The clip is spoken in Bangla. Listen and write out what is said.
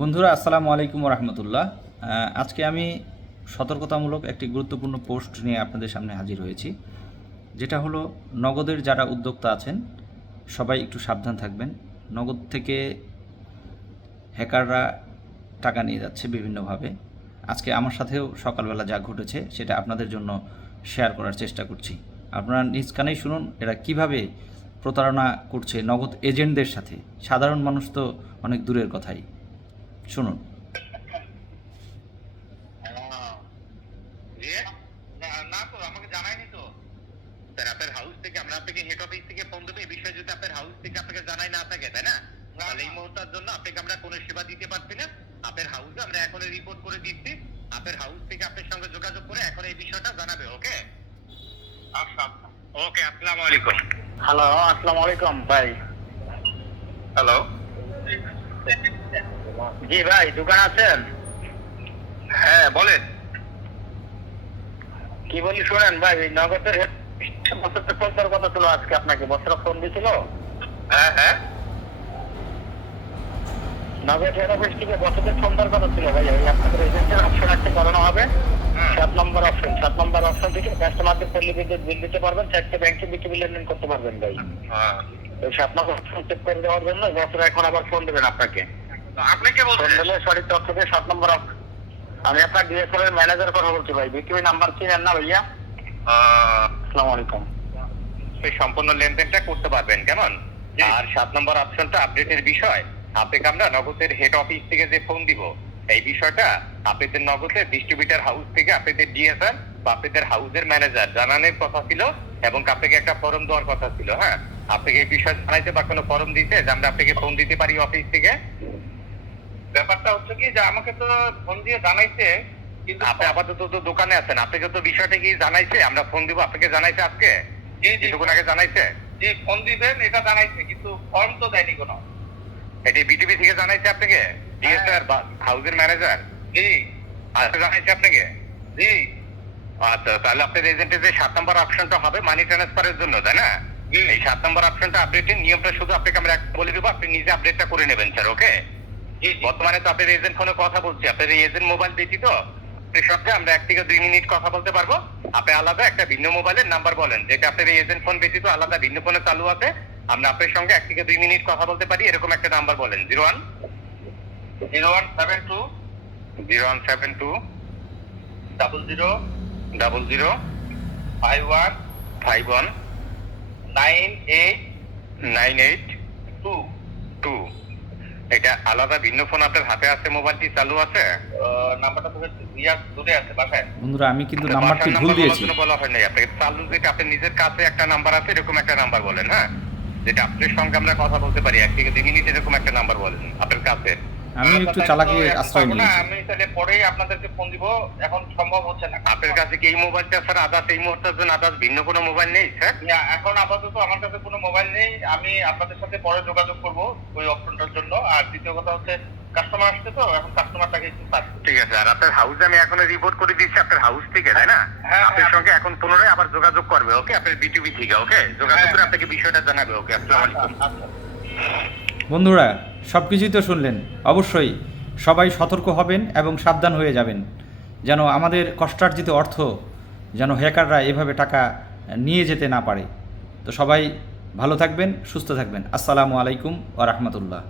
বন্ধুরা, আসসালামু আলাইকুম রহমতুল্লাহ আজকে আমি সতর্কতামূলক একটি গুরুত্বপূর্ণ পোস্ট নিয়ে আপনাদের সামনে হাজির হয়েছি, যেটা হলো নগদের যারা উদ্যোক্তা আছেন, সবাই একটু সাবধান থাকবেন। নগদ থেকে হ্যাকাররা টাকা নিয়ে যাচ্ছে বিভিন্নভাবে। আজকে আমার সাথেও সকালবেলা যা ঘটেছে, সেটা আপনাদের জন্য শেয়ার করার চেষ্টা করছি। আপনারা নিজ কানেই শুনুন, এরা কীভাবে প্রতারণা করছে নগদ এজেন্টদের সাথে। সাধারণ মানুষ তো অনেক দূরের কথাই। শুনুন। জি? না না তো আমাকে জানায়নি তো। স্যার আপনার হাউস থেকে আমরা আপনাকে হেড অফিস থেকে ফোন দেবো এই বিষয়ে যদি আপনার হাউস থেকে আপনাকে জানাই না থাকে তাই না? তাহলে এই মুহূর্তের জন্য আপনাকে আমরা কোনো সেবা দিতে পারছি না। আপনার হাউসে আমরা এখন রিপোর্ট করে দিচ্ছি। আপনার হাউস থেকে আপনার সঙ্গে যোগাযোগ করে এখন এই বিষয়টা জানাবে ওকে? আচ্ছা। ওকে আসসালামু আলাইকুম। হ্যালো আসসালামু আলাইকুম ভাই। হ্যালো। জি ভাই দোকান আছেন? হ্যাঁ বলেন। কি বলি শোনেন ভাই ওই নগদের বছরটা ফোন দেওয়ার কথা ছিল আজকে আপনাকে বছর ফোন দিয়েছিল হ্যাঁ হ্যাঁ। নগদ হেড অফিস থেকে বছরের ফোন দেওয়ার কথা ছিল ভাই ওই আপনাদের এজেন্টের অপশন একটা করানো হবে। সাত নম্বর অপশন সাত নম্বর অপশন থেকে কাস্টমারদের পল্লী বিদ্যুৎ বিল দিতে পারবেন চারটে ব্যাংকে বিক্রি লেনদেন করতে পারবেন ভাই। হ্যাঁ। ওই সাত নম্বর অপশন চেক করে দেওয়ার জন্য বছর এখন আবার ফোন দেবেন আপনাকে। আপনি কে বলছেন? দিলে সঠিক তথ্য সাত নম্বর আমি আপনার ডিএসএল এর ম্যানেজার কথা বলছি ভাই। বিক্রি নাম্বার চিনেন না ভাইয়া? আসসালামু আলাইকুম। সেই সম্পূর্ণ লেনদেনটা করতে পারবেন কেমন? আর সাত নম্বর অপশনটা আপডেটের বিষয়। আপনাকে আমরা নগদের হেড অফিস থেকে যে ফোন দিব এই বিষয়টা আপনাদের নগদের ডিস্ট্রিবিউটার হাউস থেকে আপনাদের ডিএসআর বা আপনাদের হাউসের ম্যানেজার জানানোর কথা ছিল এবং আপনাকে একটা ফর্ম দেওয়ার কথা ছিল হ্যাঁ? আপনাকে এই বিষয় জানাইতে বা কোনো ফর্ম দিতে যে আমরা আপনাকে ফোন দিতে পারি অফিস থেকে? ব্যাপারটা হচ্ছে কি যে আমাকে তো ফোন দিয়ে জানাইছে কিন্তু আপনি আপাতত তো দোকানে আছেন আপনাকে তো বিষয়টা কি জানাইছে? আমরা ফোন দিব আপনাকে জানাইছে আজকে? জি কিছুক্ষণ আগে জানাইছে? জি ফোন দিবেন এটা জানাইছে কিন্তু ফর্ম তো দেয়নি কোনো। এটি বিটিভি থেকে জানাইছে আপনাকে? ডিএসআর বা ম্যানেজার? জি। আজকে জানাইছে আপনাকে? জি। আচ্ছা তাহলে আপনার এজেন্টের যে সাত নম্বর অপশনটা হবে মানি ট্রান্সফারের জন্য তাই না? এই সাত নম্বর অপশনটা আপডেটের নিয়মটা শুধু আপনাকে আমরা বলে দেবো আপনি নিজে আপডেটটা করে নেবেন স্যার ওকে বর্তমানে তো আপনার এজেন্ট ফোনে কথা বলছি। আপনার এই এজেন্ট মোবাইল দিচ্ছি তো? সঙ্গে আমরা এক থেকে দুই মিনিট কথা বলতে পারব। আপনি আলাদা একটা ভিন্ন মোবাইলের নাম্বার বলেন। যেটা আপনার এই এজেন্ট ফোন ব্যতীত আলাদা ভিন্ন ফোনে চালু আছে। আমরা আপনার সঙ্গে এক থেকে দুই মিনিট কথা বলতে পারি। এরকম একটা নাম্বার বলেন। Zero one? Zero one seven two? Zero one seven two? Double zero? Double zero? Five one? Five one? Nine eight? Nine eight? Two? Two? এটা আলাদা ভিন্ন ফোন আপনার হাতে আছে মোবাইলটি চালু আছে? নাম্বারটা তো রিয়াজ দূরে আছে বাসায়। বন্ধুরা আমি কিন্তু নাম্বারটি ভুল দিয়েছি। বলা হয় নাই আপনাকে চালু যেটা আপনি নিজের কাছে একটা নাম্বার আছে এরকম একটা নাম্বার বলেন হ্যাঁ? যেটা আপনার সঙ্গে আমরা কথা বলতে পারি এক থেকে দুই মিনিট এরকম একটা নাম্বার বলেন। আপনার আমি একটু চালাকির আশ্রয় নিয়েছি। আমি তাহলে পরেই আপনাদেরকে ফোন দিব এখন সম্ভব হচ্ছে না। আপনার কাছে কি এই মোবাইলটা স্যার আদার্স? এই মুহূর্তের জন্য আদার্স ভিন্ন কোনো মোবাইল নেই স্যার? এখন আপাতত আমার কাছে কোনো মোবাইল নেই। আমি আপনাদের সাথে পরে যোগাযোগ করব ওই অপশনটার জন্য। আর দ্বিতীয় কথা হচ্ছে কাস্টমার আসছে তো এখন কাস্টমারটাকে একটু ঠিক আছে আর আপনার হাউসে আমি এখন রিপোর্ট করে দিচ্ছি আপনার হাউস থেকে তাই না? আপনার সঙ্গে এখন পুনরায় আবার যোগাযোগ করবে ওকে আপনার বিটিভি থেকে ওকে যোগাযোগ করে আপনাকে বিষয়টা জানাবে ওকে আসসালামু আলাইকুম। বন্ধুরা সব কিছুই তো শুনলেন। অবশ্যই সবাই সতর্ক হবেন এবং সাবধান হয়ে যাবেন। যেন আমাদের কষ্টার্জিত অর্থ যেন হ্যাকাররা এভাবে টাকা নিয়ে যেতে না পারে। তো সবাই ভালো থাকবেন, সুস্থ থাকবেন। আসসালামু আলাইকুম ও রহমতুল্লাহ।